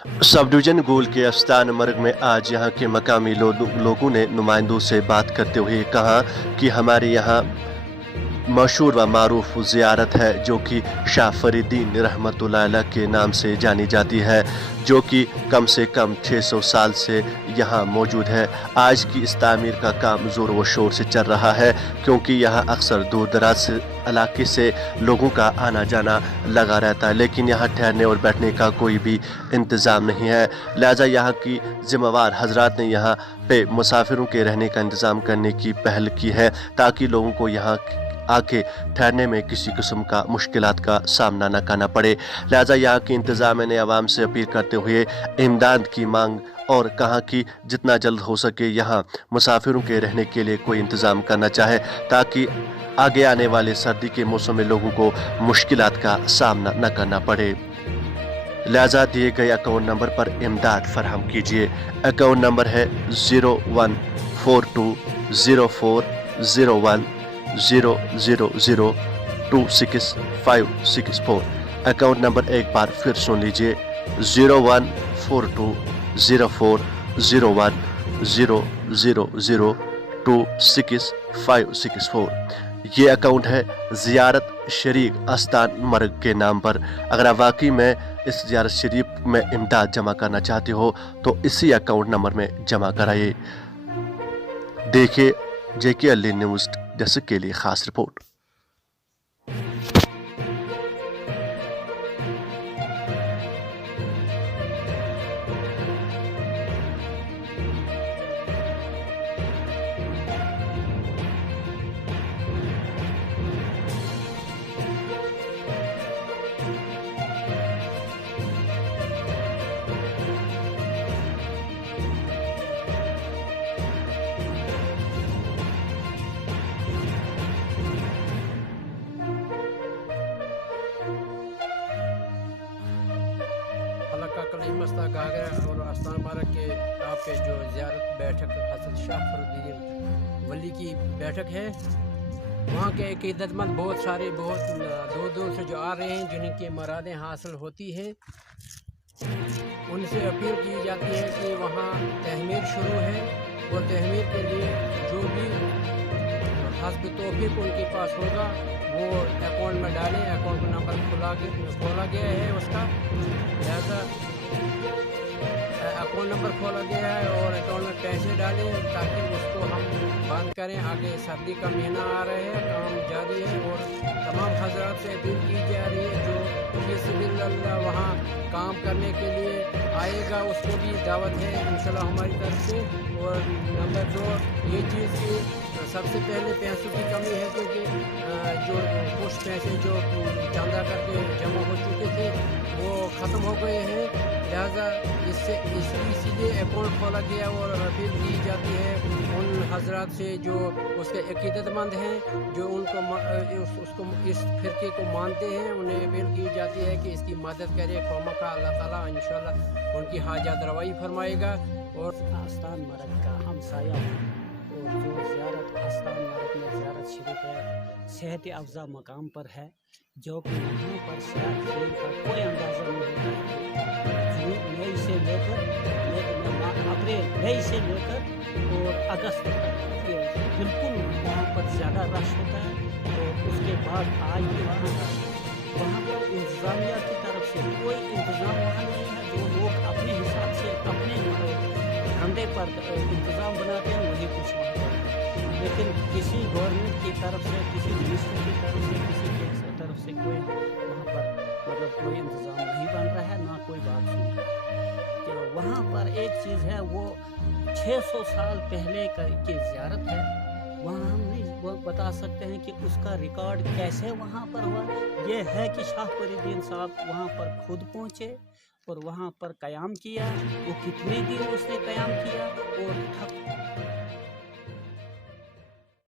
Sub division गोल के आस्थान मर्ग में आज यहाँ के मकामी लोगों ने नुमाइंदों से बात करते हुए कहा कि हमारे यहाँ मशहूर व मारूफ ज़ियारत है जो कि शाह फरीदीन रहमतुल्लाह अलैह के नाम से जानी जाती है, जो कि कम से कम 600 साल से यहाँ मौजूद है। आज की इस तामीर का काम ज़ोर व शोर से चल रहा है क्योंकि यहाँ अक्सर दूर दराज इलाके से लोगों का आना जाना लगा रहता है, लेकिन यहाँ ठहरने और बैठने का कोई भी इंतज़ाम नहीं है। लिहाजा यहाँ की ज़िम्मेवार हजरात ने यहाँ पे मुसाफिरों के रहने का इंतज़ाम करने की पहल की है ताकि लोगों को यहाँ आके ठहरने में किसी किस्म का मुश्किलात का सामना न करना पड़े। लिहाजा यहाँ की इंतज़ामिया ने आवाम से अपील करते हुए इमदाद की मांग और कहा कि जितना जल्द हो सके यहाँ मुसाफिरों के रहने के लिए कोई इंतज़ाम करना चाहे ताकि आगे आने वाले सर्दी के मौसम में लोगों को मुश्किलात का सामना न करना पड़े। लिहाजा दिए गए अकाउंट नंबर पर इमदाद फराहम कीजिए। अकाउंट नंबर है 01420400026564। अकाउंट नंबर एक बार फिर सुन लीजिए 01420400026564। ये अकाउंट है ज़ियारत शरीक आस्थान मर्ग के नाम पर। अगर आप वाकई में इस ज़ियारत शरीफ में इमदाद जमा करना चाहते हो तो इसी अकाउंट नंबर में जमा कराइए। देखिए JK अली न्यूज़ डेस्क के लिए ख़ास रिपोर्ट। हलका कलीम मस्ता गागरा और आस्थान मार्ग के आपके जो ज़ियारत बैठक हज़रत शाह फरीदीन वली की बैठक है, वहाँ के अक़ीदतमंद बहुत सारे बहुत दूर दूर से जो आ रहे हैं जिनकी मुरादें हासिल होती हैं, उनसे अपील की जाती है कि वहाँ तहमीर शुरू है और तहमीर के लिए जो भी हस्ब तौफीक उनके पास होगा वो अकाउंट में डालें। अकाउंट नंबर खोला गया है उसका, लिहाजा अकाउंट नंबर खोला गया है और अकाउंट में पैसे डालें ताकि उसको हम बंद करें। आगे सर्दी का महीना आ रहा है, काम जारी है और तमाम हजरात से अपील की जा रही है जो फी सबिलिल्लाह वहाँ काम करने के लिए आएगा उसको भी दावत है इंशाल्लाह हमारी तरफ से। और नंबर 2 ये चीज़ की सबसे पहले पैसों की कमी है क्योंकि जो कुछ पैसे जो चंदा करके जमा हो चुके थे वो ख़त्म हो गए हैं, लिहाजा इसीलिए अकाउंट खोला गया और अपील की जाती है उन हजरात से जो उसके अक़ीदतमंद हैं, जो उसको इस फ़िरके को मानते हैं, उन्हें अपील की जाती है कि इसकी मदद करे। कौमा का अल्लाह ताला इंशाल्लाह उनकी हाजत रवाई फरमाएगा। और आस्थान मर्ग का हमसाया और जो ज़ियारत आस्थान मर्ग में ज़ियारत शरीफ है, सेहत अफ़ज़ा मकाम पर है, जो कि वहाँ पर सयाहतीन का कोई अंदाज़ा नहीं होता है। जून मई से लेकर अप्रैल मई से लेकर और अगस्त तक बिल्कुल वहाँ पर ज़्यादा रश होता है। और उसके बाद आज भी वहाँ रश है। वहाँ पर इंतज़ामिया की तरफ से कोई इंतज़ाम वहाँ नहीं है। जो लोग अपने हिसाब से अपने धंधे पर इंतज़ाम बनाते हैं वही कुछ वहाँ पर है, लेकिन किसी गवर्नमेंट की तरफ से, किसी मिनिस्टर की तरफ से, किसी की तरफ से कोई वहाँ पर कोई इंतज़ाम नहीं बन रहा है, ना कोई बात सुन रहा है। तो वहाँ पर एक चीज़ है, वो 600 साल पहले की ज़ियारत है। वहाँ हम नहीं वो बता सकते हैं कि उसका रिकॉर्ड कैसे वहाँ पर हुआ। ये है कि शाह फरीदीन साहब वहाँ पर खुद पहुँचे और वहाँ पर क़याम किया। वो कितने दिन उसने क़याम किया और